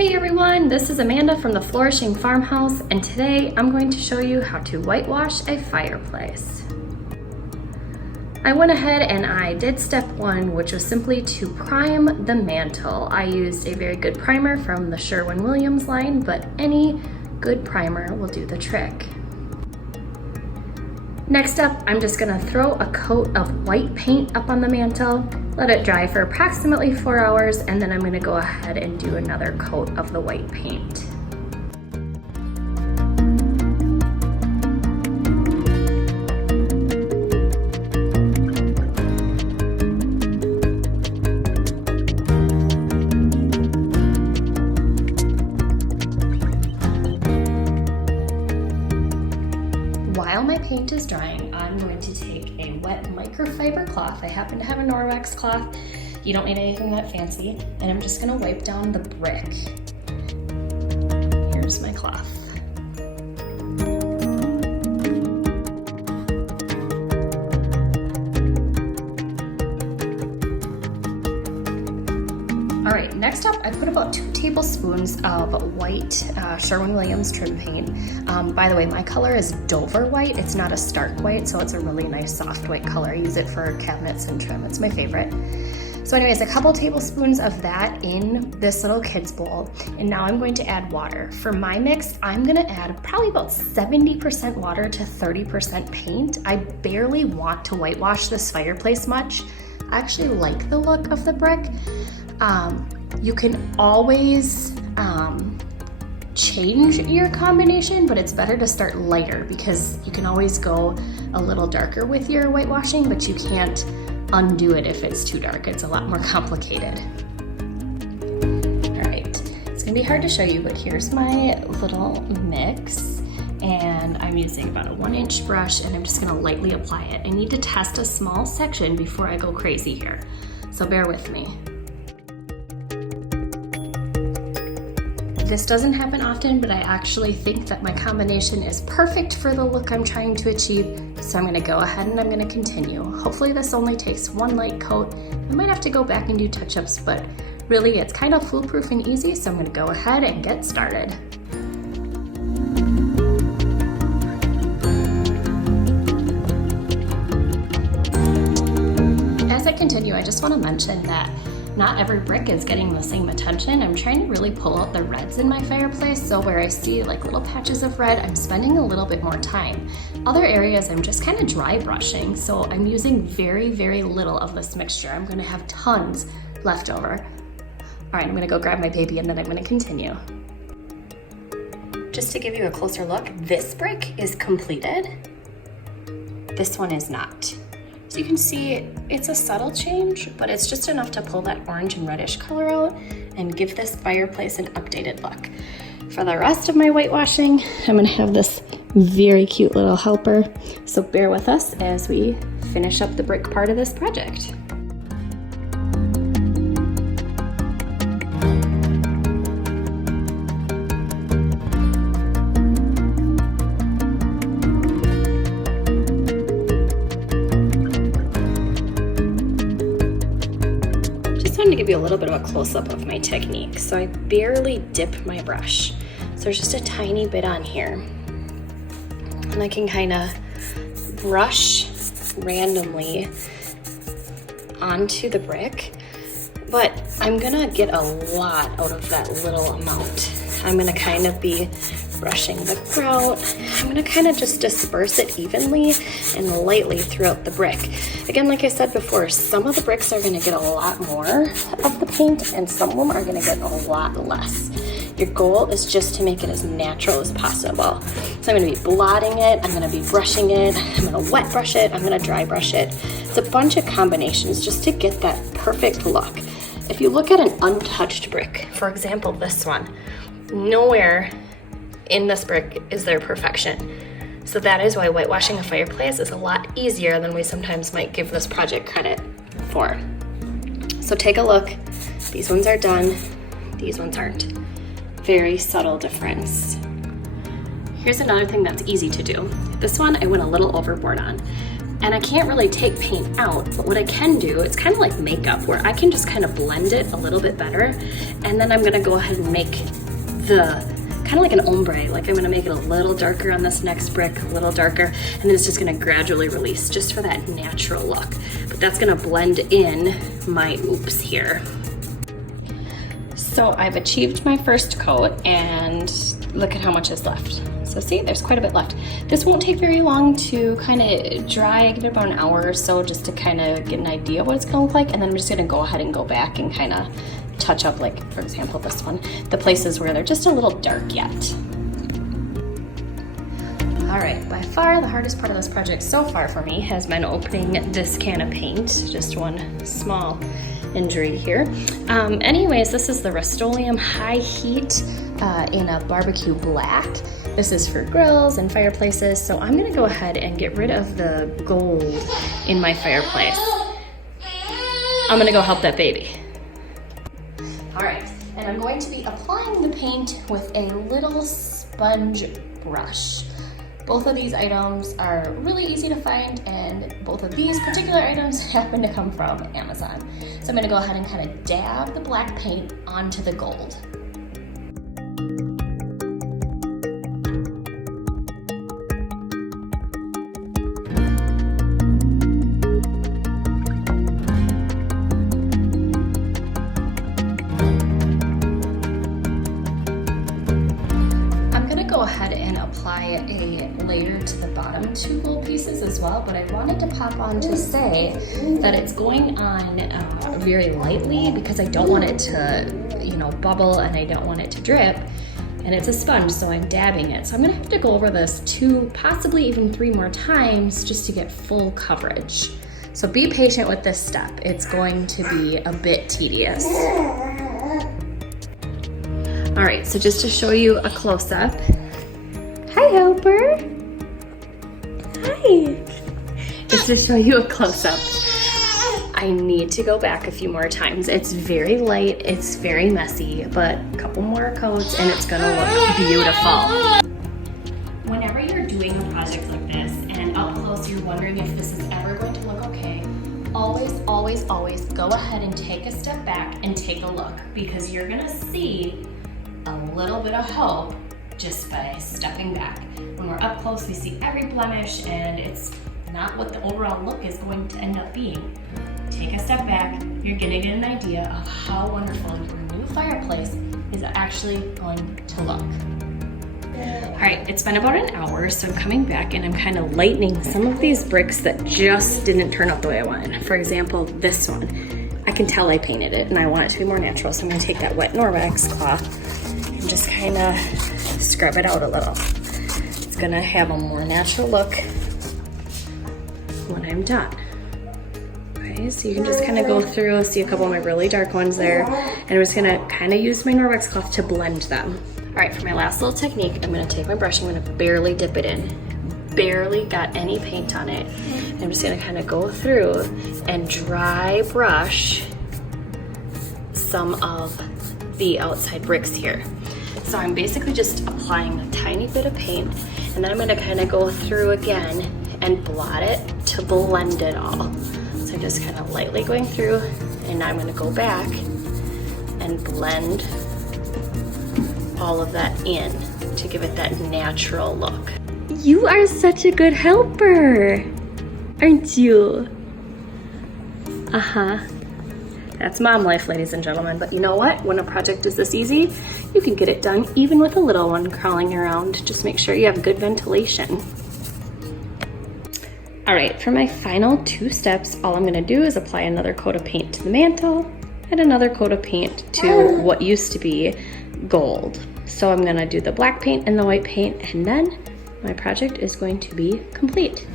Hey everyone, this is Amanda from the Flourishing Farmhouse, and today I'm going to show you how to whitewash a fireplace. I went ahead and I did step one, which was simply to prime the mantle. I used a very good primer from the Sherwin-Williams line, but any good primer will do the trick. Next up, I'm just gonna throw a coat of white paint up on the mantle, let it dry for approximately 4 hours, and then I'm gonna go ahead and do another coat of the white paint. While my paint is drying, I'm going to take a wet microfiber cloth. I happen to have a Norwex cloth. You don't need anything that fancy. And I'm just gonna wipe down the brick. Here's my cloth. All right, next up, I put about 2 tablespoons of white Sherwin-Williams trim paint. By the way, my color is Dover white. It's not a stark white, so it's a really nice soft white color. I use it for cabinets and trim. It's my favorite. So anyways, a couple tablespoons of that in this little kid's bowl. And now I'm going to add water. For my mix, I'm gonna add probably about 70% water to 30% paint. I barely want to whitewash this fireplace much. I actually like the look of the brick. You can always change your combination, but it's better to start lighter because you can always go a little darker with your whitewashing, but you can't undo it if it's too dark. It's a lot more complicated. All right, it's gonna be hard to show you, but here's my little mix. And I'm using about a 1-inch brush, and I'm just gonna lightly apply it. I need to test a small section before I go crazy here, so bear with me. This doesn't happen often, but I actually think that my combination is perfect for the look I'm trying to achieve. So I'm gonna go ahead and I'm gonna continue. Hopefully this only takes 1 light coat. I might have to go back and do touch-ups, but really it's kind of foolproof and easy, so I'm gonna go ahead and get started. As I continue, I just wanna mention that not every brick is getting the same attention. I'm trying to really pull out the reds in my fireplace, so where I see like little patches of red, I'm spending a little bit more time. Other areas I'm just kind of dry brushing, so I'm using very, very little of this mixture. I'm gonna have tons left over. All right, I'm gonna go grab my baby and then I'm gonna continue. Just to give you a closer look, this brick is completed. This one is not. So you can see it's a subtle change, but it's just enough to pull that orange and reddish color out and give this fireplace an updated look. For the rest of my whitewashing, I'm gonna have this very cute little helper. So bear with us as we finish up the brick part of this project. To give you a little bit of a close-up of my technique. So I barely dip my brush. So there's just a tiny bit on here. And I can kind of brush randomly onto the brick, but I'm gonna get a lot out of that little amount. I'm gonna kind of be brushing the grout. I'm gonna kind of just disperse it evenly and lightly throughout the brick. Again, like I said before, some of the bricks are gonna get a lot more of the paint and some of them are gonna get a lot less. Your goal is just to make it as natural as possible. So I'm gonna be blotting it, I'm gonna be brushing it, I'm gonna wet brush it, I'm gonna dry brush it. It's a bunch of combinations just to get that perfect look. If you look at an untouched brick, for example, this one, nowhere in this brick is there perfection. So that is why whitewashing a fireplace is a lot easier than we sometimes might give this project credit for. So take a look. These ones are done. These ones aren't. Very subtle difference. Here's another thing that's easy to do. This one I went a little overboard on. And I can't really take paint out, but what I can do, it's kind of like makeup where I can just kind of blend it a little bit better. And then I'm gonna go ahead and make the, kind of like an ombre, like I'm gonna make it a little darker on this next brick, a little darker, and then it's just gonna gradually release just for that natural look. But that's gonna blend in my oops here. So I've achieved my first coat and look at how much is left. So see, there's quite a bit left. This won't take very long to kind of dry. I give it about an hour or so just to kind of get an idea of what it's gonna look like. And then I'm just gonna go ahead and go back and kind of touch up, like for example, this one, the places where they're just a little dark yet. All right, by far the hardest part of this project so far for me has been opening this can of paint, just one small injury here. Anyways, this is the Rust-Oleum High Heat in a barbecue black. This is for grills and fireplaces, so I'm gonna go ahead and get rid of the gold in my fireplace. I'm gonna go help that baby. All right, and I'm going to be applying the paint with a little sponge brush. Both of these items are really easy to find, and both of these particular items happen to come from Amazon. So I'm gonna go ahead and kind of dab the black paint onto the gold. Go ahead and apply a layer to the bottom two gold pieces as well, but I wanted to pop on to say that it's going on very lightly because I don't want it to, you know, bubble and I don't want it to drip, and it's a sponge, so I'm dabbing it. So I'm gonna have to go over this 2, possibly even 3 more times just to get full coverage. So be patient with this step. It's going to be a bit tedious. All right, so just to show you a close-up. Hi, Helper. Hi. Just to show you a close-up. I need to go back a few more times. It's very light, it's very messy, but a couple more coats and it's gonna look beautiful. Whenever you're doing a project like this and up close you're wondering if this is ever going to look okay, always, always, always go ahead and take a step back and take a look, because you're gonna see a little bit of hope just by stepping back. When we're up close, we see every blemish and it's not what the overall look is going to end up being. Take a step back, you're gonna get an idea of how wonderful your new fireplace is actually going to look. All right, it's been about an hour, so I'm coming back and I'm kind of lightening some of these bricks that just didn't turn out the way I wanted. For example, this one. I can tell I painted it and I want it to be more natural, so I'm gonna take that wet Norwex cloth and just kind of scrub it out a little. It's gonna have a more natural look when I'm done. Okay, so you can just kind of go through, see a couple of my really dark ones there, and I'm just gonna kind of use my Norwex cloth to blend them. All right, for my last little technique, I'm gonna take my brush, I'm gonna barely dip it in. Barely got any paint on it. And I'm just gonna kind of go through and dry brush some of the outside bricks here. So I'm basically just applying a tiny bit of paint, and then I'm gonna kind of go through again and blot it to blend it all. So I'm just kind of lightly going through, and now I'm gonna go back and blend all of that in to give it that natural look. You are such a good helper, aren't you? Uh-huh. That's mom life, ladies and gentlemen. But you know what? When a project is this easy, you can get it done even with a little one crawling around. Just make sure you have good ventilation. All right, for my final 2 steps, all I'm gonna do is apply another coat of paint to the mantle and another coat of paint to what used to be gold. So I'm gonna do the black paint and the white paint, and then my project is going to be complete.